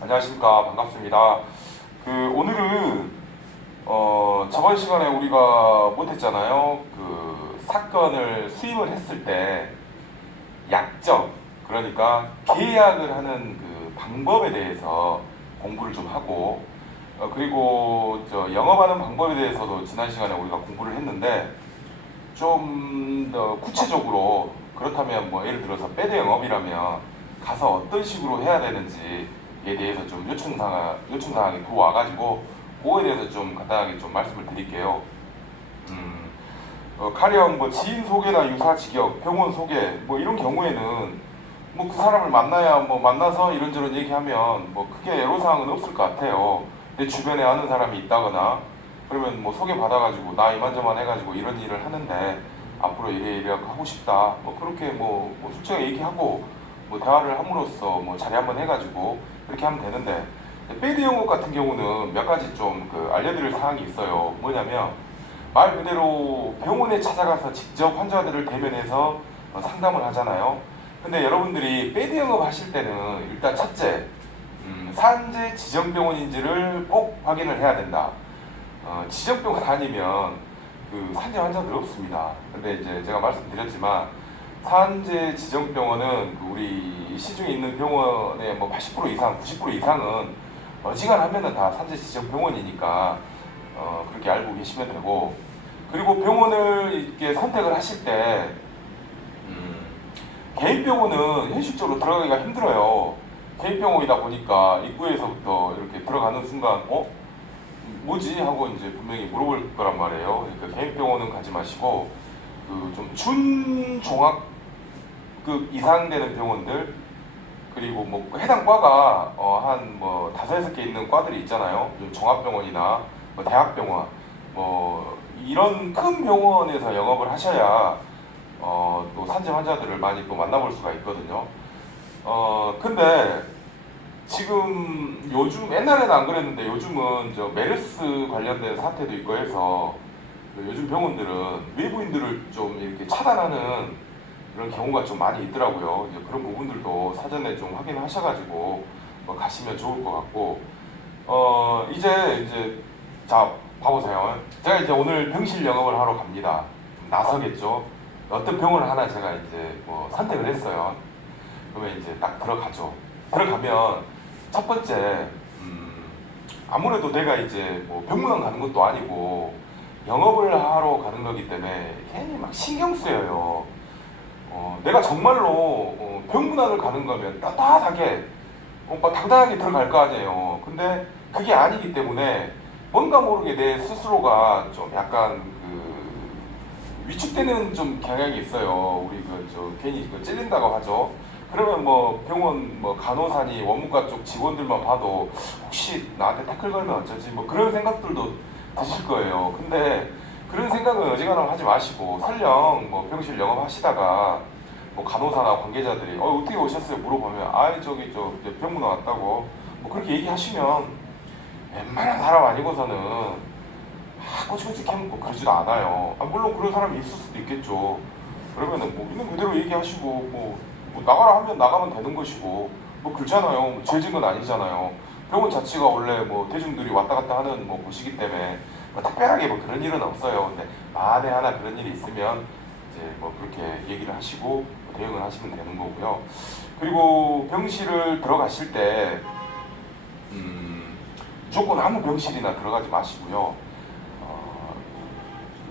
안녕하십니까. 반갑습니다. 오늘은 저번 시간에 우리가 못했잖아요. 사건을 수임을 했을 때 약정, 그러니까 계약을 하는 그 방법에 대해서 공부를 좀 하고, 그리고 영업하는 방법에 대해서도 지난 시간에 우리가 공부를 했는데, 좀 더 구체적으로, 그렇다면 뭐 예를 들어서 배드 영업이라면 가서 어떤 식으로 해야 되는지에 대해서 좀 요청사항이 들어와가지고 그거에 대해서 좀 간단하게 좀 말씀을 드릴게요. 가령 뭐 지인 소개나 유사 직역, 병원 소개 뭐 이런 경우에는 뭐 그 사람을 만나야 뭐 만나서 이런저런 얘기하면 뭐 크게 애로사항은 없을 것 같아요. 내 주변에 아는 사람이 있다거나 그러면 뭐 소개받아가지고 나 이만저만 해가지고 이런 일을 하는데 앞으로 이래 하고 싶다 뭐 그렇게 뭐 솔직하게 얘기하고 뭐 대화를 함으로써 뭐 자리 한번 해가지고 그렇게 하면 되는데, 배드 영업 같은 경우는 몇 가지 좀 알려드릴 사항이 있어요. 뭐냐면 말 그대로 병원에 찾아가서 직접 환자들을 대면해서 상담을 하잖아요. 근데 여러분들이 배드 영업 하실 때는 일단 첫째, 산재 지정병원인지를 꼭 확인을 해야 된다. 지정병원 아니면 산재 환자들 없습니다. 근데 이제 제가 말씀드렸지만 산재 지정병원은 우리 시중에 있는 병원의 뭐 80% 이상, 90% 이상은 어지간하면은 다 산재 지정병원이니까 그렇게 알고 계시면 되고, 그리고 병원을 이렇게 선택을 하실 때 개인병원은 현실적으로 들어가기가 힘들어요. 개인병원이다 보니까 입구에서부터 이렇게 들어가는 순간 뭐지? 하고 이제 분명히 물어볼 거란 말이에요. 그러니까 개인병원은 가지 마시고 좀 준종합 이상 되는 병원들, 그리고 뭐 해당 과가 한 뭐 5-6개 있는 과들이 있잖아요. 종합병원이나 뭐 대학병원 뭐 이런 큰 병원에서 영업을 하셔야 또 산재 환자들을 많이 또 만나볼 수가 있거든요. 근데 지금 요즘, 옛날에는 안 그랬는데 요즘은 메르스 관련된 사태도 있고 해서 요즘 병원들은 외부인들을 좀 이렇게 차단하는 그런 경우가 좀 많이 있더라고요. 이제 그런 부분들도 사전에 좀 확인하셔가지고 가시면 좋을 것 같고, 이제 자 봐보세요. 제가 이제 오늘 병실 영업을 하러 갑니다. 나서겠죠. 어떤 병원을 하나 제가 이제 뭐 선택을 했어요. 그러면 이제 딱 들어가죠. 들어가면 첫 번째, 아무래도 내가 이제 뭐 병문안 가는 것도 아니고 영업을 하러 가는 거기 때문에 괜히 막 신경 쓰여요. 내가 정말로 병문안을 가는 거면 따뜻하게 막 당당하게 들어갈 거 아니에요. 근데 그게 아니기 때문에 뭔가 모르게 내 스스로가 좀 약간 위축되는 좀 경향이 있어요. 우리 괜히 찔린다고 하죠. 그러면 뭐 병원 뭐 간호사니 원무과 쪽 직원들만 봐도 혹시 나한테 태클 걸면 어쩌지 뭐 그런 생각들도 드실 거예요. 근데 그런 생각은 어지간하면 하지 마시고, 설령 뭐 병실 영업하시다가 뭐 간호사나 관계자들이 어떻게 오셨어요 물어보면 저기 이제 병문안 왔다고 뭐 그렇게 얘기하시면 웬만한 사람 아니고서는 꼬치꼬치 캐묻고 그러지도 않아요. 물론 그런 사람이 있을 수도 있겠죠. 그러면은 뭐 있는 그대로 얘기하시고 뭐 나가라 하면 나가면 되는 것이고 뭐 그렇잖아요. 뭐 죄진 건 아니잖아요. 병원 자체가 원래 뭐 대중들이 왔다 갔다 하는 뭐 곳이기 때문에 뭐 특별하게 뭐 그런 일은 없어요. 근데 만에 하나 그런 일이 있으면 이제 뭐 그렇게 얘기를 하시고 뭐 대응을 하시면 되는 거고요. 그리고 병실을 들어가실 때 무조건 아무 병실이나 들어가지 마시고요.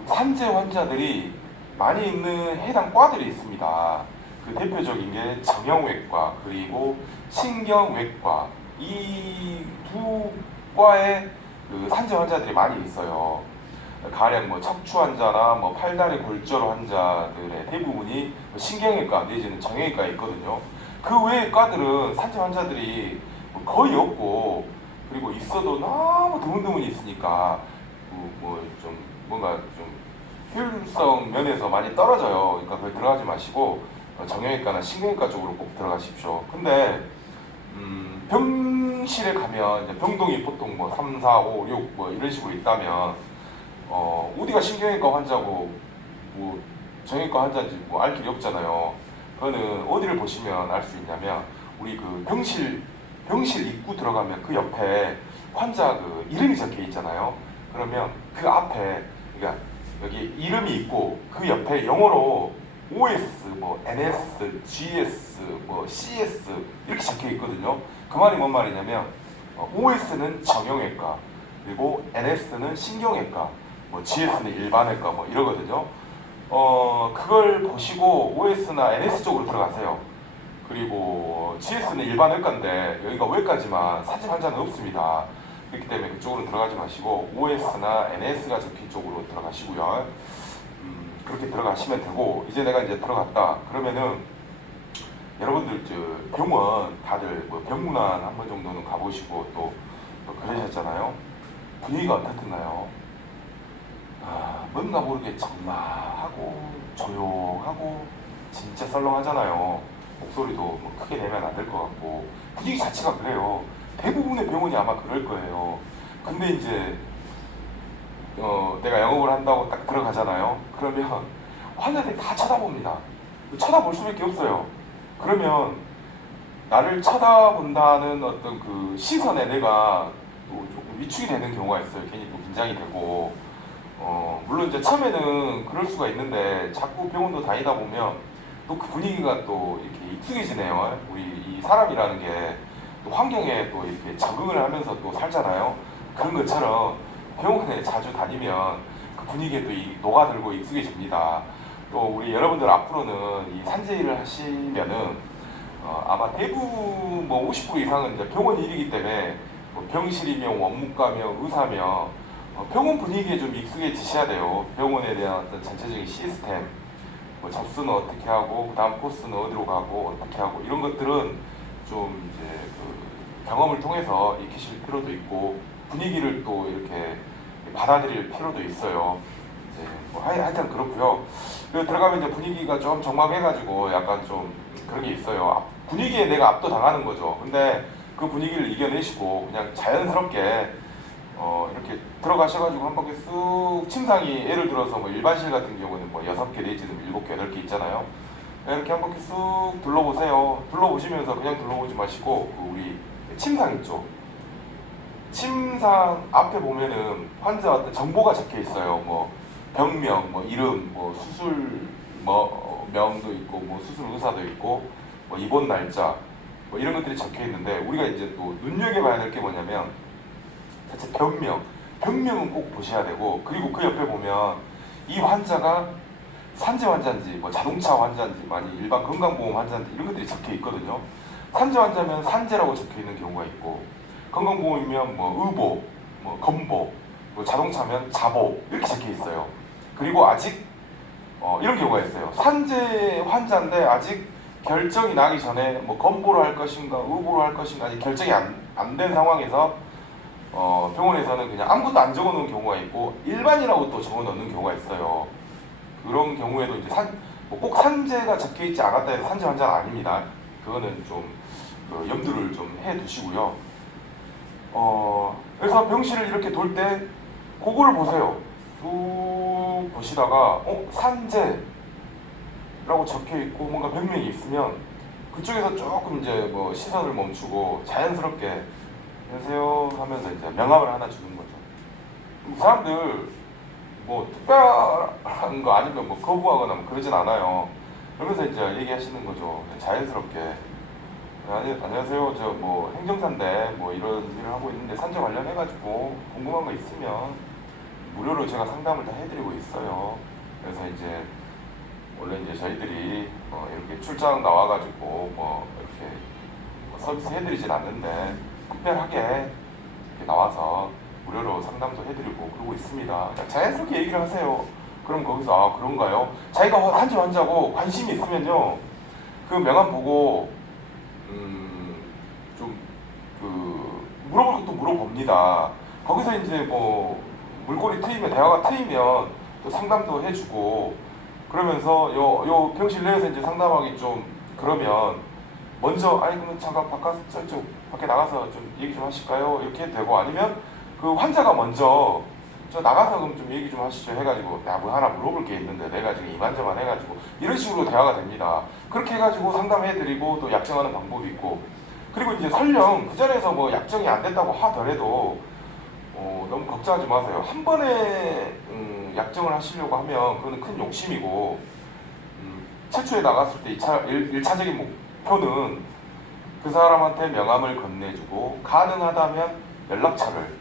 산재 환자들이 많이 있는 해당 과들이 있습니다. 그 대표적인 게 정형외과 그리고 신경외과, 이 두 과에 산재 환자들이 많이 있어요. 가령 뭐 척추 환자나 뭐 팔다리 골절 환자들의 대부분이 신경외과 내지는 정형외과에 있거든요. 그 외의 과들은 산재 환자들이 거의 없고, 그리고 있어도 너무 드문드문 있으니까 뭐 좀 뭔가 좀 효율성 면에서 많이 떨어져요. 그러니까 거기 들어가지 마시고 정형외과나 신경외과 쪽으로 꼭 들어가십시오. 근데 병실에 가면 이제 병동이 보통 뭐 3, 4, 5, 6 뭐 이런 식으로 있다면 어디가 신경외과 환자고 뭐 정형외과 환자인지 뭐 알 길이 없잖아요. 그거는 어디를 보시면 알 수 있냐면 우리 병실 병실 입구 들어가면 그 옆에 환자 그 이름이 적혀 있잖아요. 그러면 그 앞에, 그러니까 여기 이름이 있고 그 옆에 영어로 OS, 뭐 NS, GS, 뭐 CS 이렇게 적혀 있거든요. 그 말이 뭔 말이냐면 OS는 정형외과, 그리고 NS는 신경외과, 뭐 GS는 일반외과 뭐 이러거든요. 그걸 보시고 OS나 NS 쪽으로 들어가세요. 그리고 GS는 일반외과인데 여기가 외과지만 산재 환자는 없습니다. 그렇기 때문에 그쪽으로 들어가지 마시고 OS나 NS가 적힌 쪽으로 들어가시고요. 그렇게 들어가시면 되고, 이제 내가 이제 들어갔다 그러면은 여러분들 저 병원 다들 뭐 병문안 한 번 정도는 가보시고 또 그러셨잖아요. 분위기가 어떻나요? 뭔가 모르게 적막하고 조용하고 진짜 썰렁하잖아요. 목소리도 뭐 크게 내면 안 될 것 같고 분위기 자체가 그래요. 대부분의 병원이 아마 그럴 거예요. 근데 이제 내가 영업을 한다고 딱 들어가잖아요. 그러면 환자들이 다 쳐다봅니다. 쳐다볼 수밖에 없어요. 그러면 나를 쳐다본다는 어떤 그 시선에 내가 또 조금 위축이 되는 경우가 있어요. 괜히 또 긴장이 되고 물론 이제 처음에는 그럴 수가 있는데 자꾸 병원도 다니다 보면 또 그 분위기가 또 이렇게 익숙해지네요. 우리 이 사람이라는 게 또 환경에 또 이렇게 적응을 하면서 또 살잖아요. 그런 것처럼 병원에 자주 다니면 그 분위기에 또 녹아들고 익숙해집니다. 또 우리 여러분들 앞으로는 이 산재 일을 하시면은 아마 대부분 뭐 50% 이상은 이제 병원 일이기 때문에 뭐 병실이며 원무과며 의사며 병원 분위기에 좀 익숙해지셔야 돼요. 병원에 대한 어떤 전체적인 시스템, 뭐 접수는 어떻게 하고, 그 다음 코스는 어디로 가고, 어떻게 하고, 이런 것들은 좀 이제 그 경험을 통해서 익히실 필요도 있고, 분위기를 또 이렇게 받아들일 필요도 있어요. 이제 뭐 하여튼 그렇고요. 들어가면 이제 분위기가 좀 적막해가지고 약간 좀 그런 게 있어요. 분위기에 내가 압도당하는 거죠. 근데 그 분위기를 이겨내시고 그냥 자연스럽게 이렇게 들어가셔가지고 한 바퀴 쑥 침상이 예를 들어서 뭐 일반실 같은 경우는 뭐 6개 내지는 7개, 8개 있잖아요. 이렇게 한 바퀴 쑥 둘러보세요. 둘러보시면서 그냥 둘러보지 마시고 그 우리 침상 있죠. 침상 앞에 보면은 환자 어떤 정보가 적혀 있어요. 뭐 병명, 뭐 이름, 뭐 수술 뭐 명도 있고, 뭐 수술 의사도 있고, 뭐 입원 날짜, 뭐 이런 것들이 적혀 있는데 우리가 이제 또 눈여겨봐야 될 게 뭐냐면 자체 병명은 꼭 보셔야 되고, 그리고 그 옆에 보면 이 환자가 산재 환자인지 뭐 자동차 환자인지 아니 일반 건강보험 환자인지 이런 것들이 적혀 있거든요. 산재 환자면 산재라고 적혀 있는 경우가 있고, 건강보험이면 뭐 의보, 뭐 건보, 뭐 자동차면 자보 이렇게 적혀 있어요. 그리고 아직 이런 경우가 있어요. 산재 환자인데 아직 결정이 나기 전에 뭐 건보로 할 것인가 의보로 할 것인가 아직 결정이 안 된 상황에서 병원에서는 그냥 아무것도 안 적어놓은 경우가 있고 일반이라고 또 적어놓는 경우가 있어요. 그런 경우에도 이제 꼭 산재가 적혀있지 않았다 해서 산재 환자는 아닙니다. 그거는 좀 염두를 좀 해두시고요. 그래서 병실을 이렇게 돌 때 그거를 보세요. 쭉 보시다가 산재라고 적혀있고 뭔가 병명이 있으면 그쪽에서 조금 이제 뭐 시선을 멈추고 자연스럽게 안녕하세요 하면서 이제 명함을 하나 주는 거죠. 그 사람들 뭐 특별한 거 아니면 뭐 거부하거나 뭐 그러진 않아요. 그러면서 이제 얘기하시는 거죠. 자연스럽게 안녕하세요. 저 뭐 행정사인데 뭐 이런 일을 하고 있는데 산재 관련해가지고 궁금한 거 있으면 무료로 제가 상담을 다 해드리고 있어요. 그래서 이제 원래 이제 저희들이 이렇게 출장 나와가지고 뭐 이렇게 서비스 해드리진 않는데 특별하게 이렇게 나와서 무료로 상담도 해드리고 그러고 있습니다. 자연스럽게 얘기를 하세요. 그럼 거기서 그런가요? 자기가 산재 환자고 관심이 있으면요 그 명함 보고 좀 물어볼 것도 물어봅니다. 거기서 이제 뭐 물꼬리 트이면 대화가 트이면 또 상담도 해주고 그러면서 요 병실 내에서 이제 상담하기 좀 그러면 먼저 그러면 잠깐 저쪽 밖에 나가서 좀 얘기 좀 하실까요? 이렇게 해도 되고, 아니면 그 환자가 먼저 저 나가서 그럼 좀 얘기 좀 하시죠 해가지고 뭐 하나 물어볼 게 있는데 내가 지금 이만저만 해가지고 이런 식으로 대화가 됩니다. 그렇게 해가지고 상담해드리고 또 약정하는 방법이 있고, 그리고 이제 설령 그 자리에서 뭐 약정이 안 됐다고 하더라도 너무 걱정하지 마세요. 한 번에 약정을 하시려고 하면 그거는 큰 욕심이고, 최초에 나갔을 때 1차적인 목표는 그 사람한테 명함을 건네주고 가능하다면 연락처를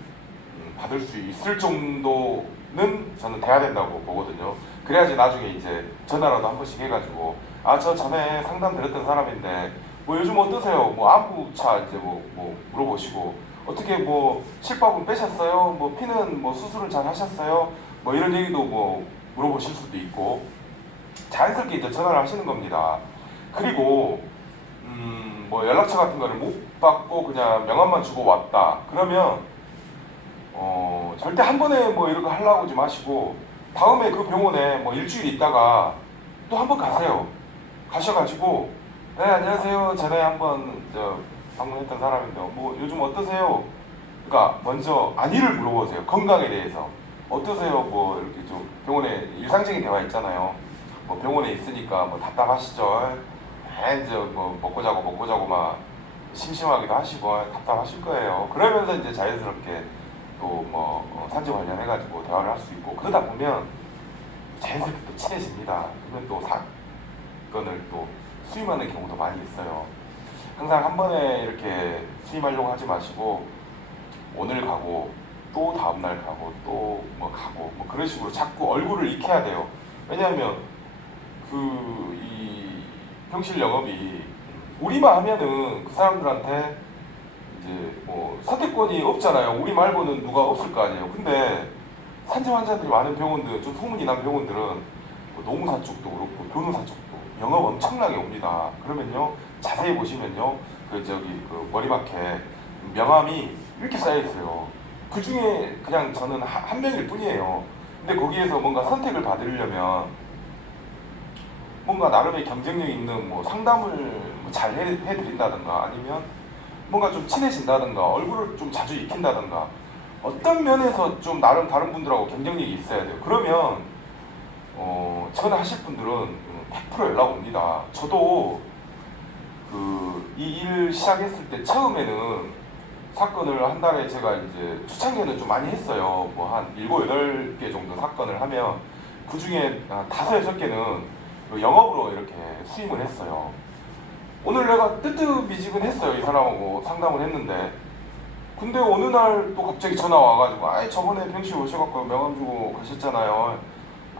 받을 수 있을 정도는 저는 돼야 된다고 보거든요. 그래야지 나중에 이제 전화라도 한 번씩 해가지고, 아, 저 전에 상담 드렸던 사람인데 뭐 요즘 어떠세요? 뭐 안부차 이제 뭐 물어보시고, 어떻게 뭐 실밥은 빼셨어요? 뭐 피는 뭐 수술을 잘 하셨어요? 뭐 이런 얘기도 뭐 물어보실 수도 있고, 자연스럽게 이제 전화를 하시는 겁니다. 그리고 뭐 연락처 같은 거를 못 받고 그냥 명함만 주고 왔다 그러면 절대 한 번에 뭐 이런 거 하려고 하지 마시고, 다음에 그 병원에 뭐 일주일 있다가 또 한 번 가세요. 가셔가지고, 네, 안녕하세요, 전에 한번 방문했던 사람인데 뭐 요즘 어떠세요? 그러니까 먼저 안위를 물어보세요. 건강에 대해서 어떠세요? 뭐 이렇게 좀 병원에 일상적인 대화 있잖아요. 뭐 병원에 있으니까 뭐 답답하시죠? 이제 뭐 먹고 자고 막 심심하기도 하시고 답답하실 거예요. 그러면서 이제 자연스럽게 또 뭐 산지 관련해가지고 대화를 할 수 있고, 그러다 보면 자연스럽게 또 친해집니다. 그러면 또 사건을 또 수임하는 경우도 많이 있어요. 항상 한 번에 이렇게 수임하려고 하지 마시고, 오늘 가고 또 다음날 가고 또 뭐 가고 뭐 그런 식으로 자꾸 얼굴을 익혀야 돼요. 왜냐하면 이 병실 영업이 우리만 하면은 그 사람들한테 이제 뭐 선택권이 없잖아요. 우리 말고는 누가 없을 거 아니에요. 근데 산재 환자들이 많은 병원들, 좀 소문이 난 병원들은 뭐 노무사 쪽도 그렇고 변호사 쪽도 영업 엄청나게 옵니다. 그러면요, 자세히 보시면요, 그 머리맡에 명함이 이렇게 쌓여 있어요. 그 중에 그냥 저는 한 명일 뿐이에요. 근데 거기에서 뭔가 선택을 받으려면 뭔가 나름의 경쟁력 있는 뭐 상담을 잘 해드린다든가, 아니면 뭔가 좀 친해진다든가, 얼굴을 좀 자주 익힌다든가, 어떤 면에서 좀 나름 다른 분들하고 경쟁력이 있어야 돼요. 그러면 전화하실 분들은 100% 연락 옵니다. 저도 이 일 시작했을 때 처음에는 사건을 한 달에 제가 이제 초창기에는 좀 많이 했어요. 뭐 한 7, 8개 정도 사건을 하면 그 중에 5, 6개는 영업으로 이렇게 수임을 했어요. 오늘 내가 뜨뜻미지근했어요. 이 사람하고 상담을 했는데, 근데 어느 날 또 갑자기 전화 와가지고, 아이 저번에 병실 오셔갖고 명함 주고 가셨잖아요.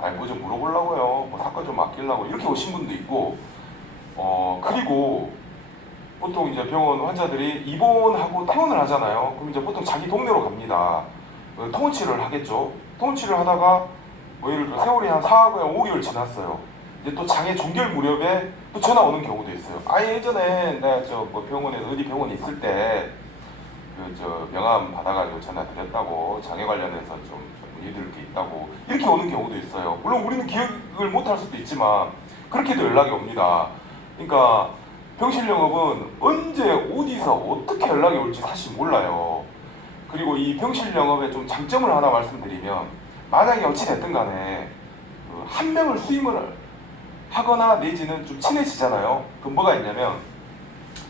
아이 뭐 좀 물어보려고요. 뭐 사건 좀 맡기려고, 이렇게 오신 분도 있고, 그리고 보통 이제 병원 환자들이 입원하고 퇴원을 하잖아요. 그럼 이제 보통 자기 동네로 갑니다. 통원치료를 하겠죠. 통원치료를 하다가 뭐 예를 들어 세월이 한 4개월, 5개월 지났어요. 이제 또 장애 종결 무렵에 또 전화 오는 경우도 있어요. 아, 예전에 내가 뭐 병원에서 어디 병원에 있을 때 명함 받아가지고 전화 드렸다고, 장애 관련해서 좀 문의드릴 게 있다고, 이렇게 오는 경우도 있어요. 물론 우리는 기억을 못할 수도 있지만 그렇게도 연락이 옵니다. 그러니까 병실 영업은 언제 어디서 어떻게 연락이 올지 사실 몰라요. 그리고 이 병실 영업의 좀 장점을 하나 말씀드리면, 만약에 어찌됐든 간에 한 명을 수임을 하거나 내지는 좀 친해지잖아요. 그럼 뭐가 있냐면,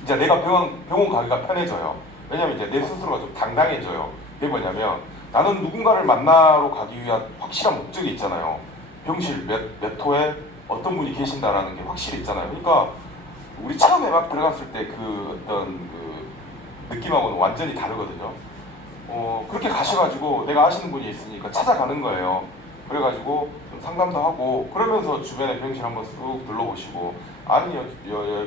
이제 내가 병원 가기가 편해져요. 왜냐면 이제 내 스스로가 좀 당당해져요. 그게 뭐냐면, 나는 누군가를 만나러 가기 위한 확실한 목적이 있잖아요. 병실 몇 호에 어떤 분이 계신다라는 게 확실히 있잖아요. 그러니까 우리 처음에 막 들어갔을 때 어떤 느낌하고는 완전히 다르거든요. 그렇게 가셔가지고 내가 아시는 분이 있으니까 찾아가는 거예요. 그래가지고 좀 상담도 하고, 그러면서 주변에 병실 한번 쑥 둘러보시고, 아니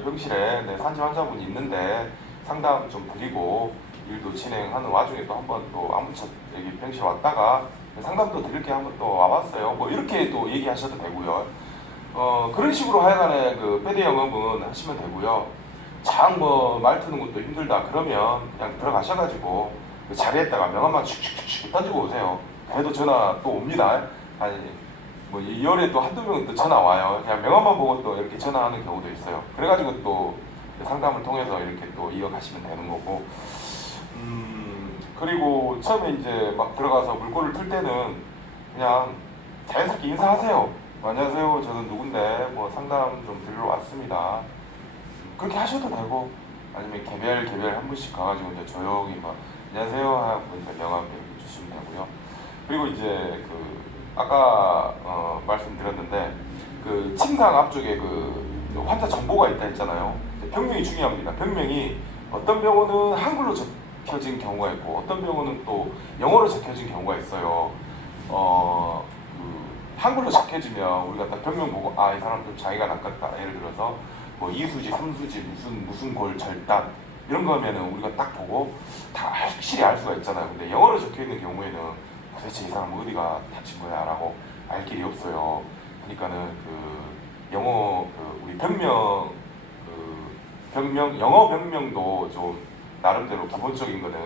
병실에 내 산재 환자분이 있는데 상담 좀 드리고 일도 진행하는 와중에 또 한번 또 아무튼 여기 병실 왔다가 상담도 드릴게 한번 또 와봤어요. 뭐 이렇게 또 얘기하셔도 되고요. 그런 식으로 하여간에 패드 영업은 하시면 되고요. 장 뭐 말 트는 것도 힘들다 그러면 그냥 들어가셔가지고 자리에다가 명함만 축축축축 던지고 오세요. 그래도 전화 또 옵니다. 아니 뭐 2월에 또 한두 명 또 전화 와요. 그냥 명함만 보고 또 이렇게 전화하는 경우도 있어요. 그래가지고 또 상담을 통해서 이렇게 또 이어가시면 되는 거고, 그리고 처음에 이제 막 들어가서 물꼬를 틀 때는 그냥 자연스럽게 인사하세요. 안녕하세요, 저는 누군데 뭐 상담 좀 드리러 왔습니다. 그렇게 하셔도 되고, 아니면 개별 한 분씩 가가지고 이제 조용히 막 안녕하세요 하고 이제 명함 주시면 되고요. 그리고 이제 그 아까 말씀드렸는데 그 침상 앞쪽에 그 환자 정보가 있다 했잖아요. 병명이 중요합니다. 병명이 어떤 병원은 한글로 적혀진 경우가 있고 어떤 병원은 또 영어로 적혀진 경우가 있어요. 한글로 적혀지면 우리가 딱 병명 보고 아 이 사람 좀 자기가 낚았다. 예를 들어서 뭐 이수지, 삼수지, 무슨 골 절단 이런 거면은 우리가 딱 보고 다 확실히 알 수가 있잖아요. 근데 영어로 적혀 있는 경우에는 도대체 이 사람 어디가 다친 거야라고 알 길이 없어요. 그러니까는 그 영어 우리 병명 영어 병명도 좀 나름대로 기본적인 거는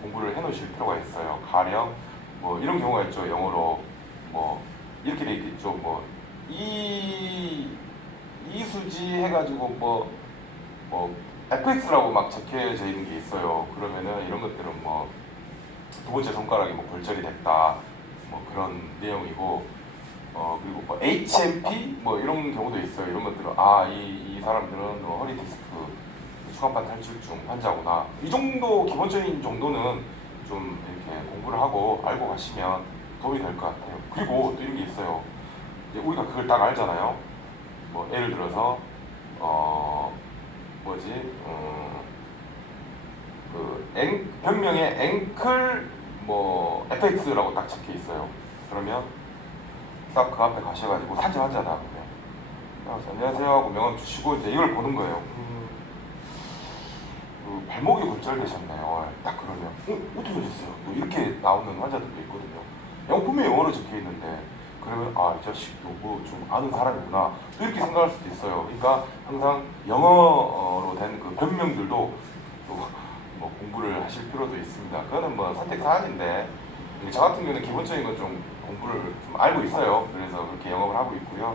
공부를 해놓으실 필요가 있어요. 가령 뭐 이런 경우가 있죠. 영어로 뭐 이렇게 돼 있겠죠. 뭐 이수지 해가지고 뭐 FX라고 막 적혀져 있는 게 있어요. 그러면은 이런 것들은 뭐 두 번째 손가락이 뭐 골절이 됐다 뭐 그런 내용이고 그리고 뭐 HMP 뭐 이런 경우도 있어요. 이런 것들은 이 사람들은 허리 디스크 추간판 탈출증 환자구나. 이 정도 기본적인 정도는 좀 이렇게 공부를 하고 알고 가시면 도움이 될 것 같아요. 그리고 또 이런 게 있어요. 이제 우리가 그걸 딱 알잖아요. 뭐 예를 들어서 병명에 앵클 뭐 FX라고 딱 적혀 있어요. 그러면 딱 그 앞에 가셔가지고 산재 환자다 그러면 안녕하세요 하고 명함 주시고 이제 이걸 보는 거예요. 발목이 골절되셨네요. 딱 그러면 어떻게 하셨어요? 뭐 이렇게 나오는 환자들도 있거든요. 분명히 영어로 적혀 있는데 그러면 이 자식도 뭐 좀 아는 사람이구나 이렇게 생각할 수도 있어요. 그러니까 항상 영어로 된 그 병명들도 또 뭐 공부를 하실 필요도 있습니다. 그거는 뭐 선택 사항인데 저 같은 경우는 기본적인 건 좀 공부를 좀 알고 있어요. 그래서 그렇게 영업을 하고 있고요.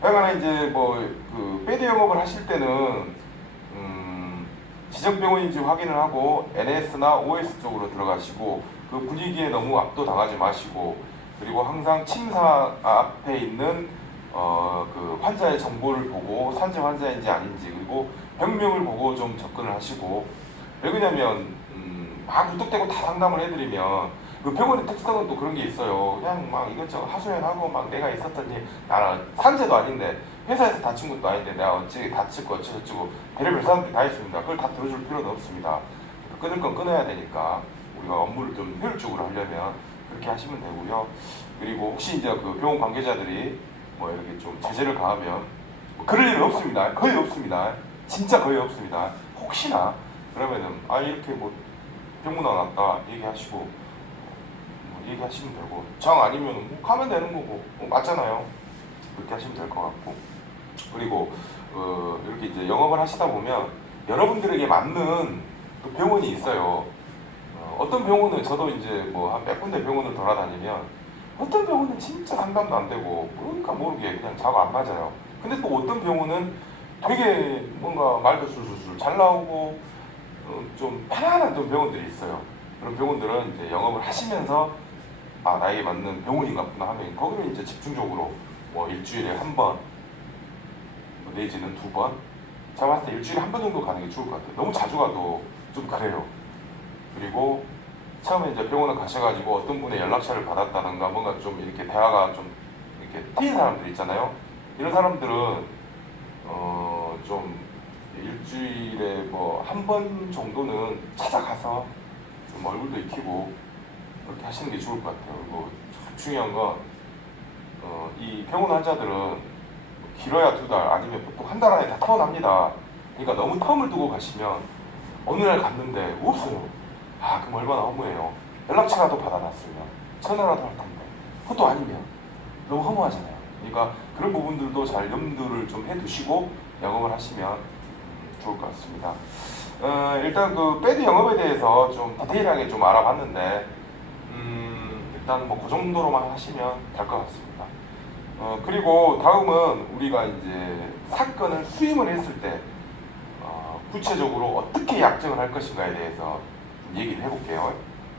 하여간에 이제 뭐 그 배드 영업을 하실 때는 지정병원인지 확인을 하고 NS나 OS 쪽으로 들어가시고 그 분위기에 너무 압도당하지 마시고 그리고 항상 침사 앞에 있는 그 환자의 정보를 보고 산재 환자인지 아닌지 그리고 병명을 보고 좀 접근을 하시고 왜 그러냐면 막 무턱대고 다 상담을 해드리면 그 병원의 특성은 또 그런 게 있어요. 그냥 막 이것저것 하소연하고 막 내가 있었던 일 나는 산재도 아닌데 회사에서 다친 것도 아닌데 내가 어찌 다치고 어쩌고저쩌고 별의별 사람들이 다 있습니다. 그걸 다 들어줄 필요는 없습니다. 끊을 건 끊어야 되니까 우리가 업무를 좀 효율적으로 하려면 그렇게 하시면 되고요. 그리고 혹시 이제 그 병원 관계자들이 뭐 이렇게 좀 제재를 가하면 뭐 그럴 일은 없습니다. 거의 없습니다. 진짜 거의 없습니다. 혹시나 그러면은 이렇게 뭐 병문안 왔다 얘기하시고 뭐 얘기하시면 되고 정 아니면 뭐 가면 되는 거고 맞잖아요. 그렇게 하시면 될 것 같고 그리고 이렇게 이제 영업을 하시다 보면 여러분들에게 맞는 또 병원이 있어요. 어떤 병원은 저도 이제 뭐 한 몇 군데 병원을 돌아다니면 어떤 병원은 진짜 상담도 안 되고 그러니까 모르게 그냥 자고 안 맞아요. 근데 또 어떤 병원은 되게 뭔가 말도 술술술 잘 나오고 좀 편안한 또 병원들이 있어요. 그런 병원들은 이제 영업을 하시면서 나에게 맞는 병원인가 보다 하면 거기는 이제 집중적으로 뭐 일주일에 한 번 내지는 두 번 제가 봤을 때 일주일에 한 번 정도 가는 게 좋을 것 같아요. 너무 자주 가도 좀 그래요. 그리고 처음에 이제 병원을 가셔가지고 어떤 분의 연락처를 받았다던가 뭔가 좀 이렇게 대화가 좀 이렇게 트인 사람들 있잖아요. 이런 사람들은 좀 일주일에 뭐 한 번 정도는 찾아가서 좀 얼굴도 익히고 그렇게 하시는 게 좋을 것 같아요. 그리고 참 중요한 건 이 병원 환자들은 길어야 2달 아니면 보통 한 달 안에 다 퇴원합니다. 그러니까 너무 텀을 두고 가시면 어느 날 갔는데 없어요. 그럼 얼마나 허무해요. 연락처라도 받아놨으면 전화라도 할 텐데 그것도 아니면 너무 허무하잖아요. 그러니까 그런 부분들도 잘 염두를 좀 해두시고 영업을 하시면 좋을 것 같습니다. 일단 그 배드 영업에 대해서 좀 디테일하게 좀 알아봤는데 일단 뭐 그 정도로만 하시면 될 것 같습니다. 그리고 다음은 우리가 이제 사건을 수임을 했을 때 구체적으로 어떻게 약정을 할 것인가에 대해서 좀 얘기를 해볼게요.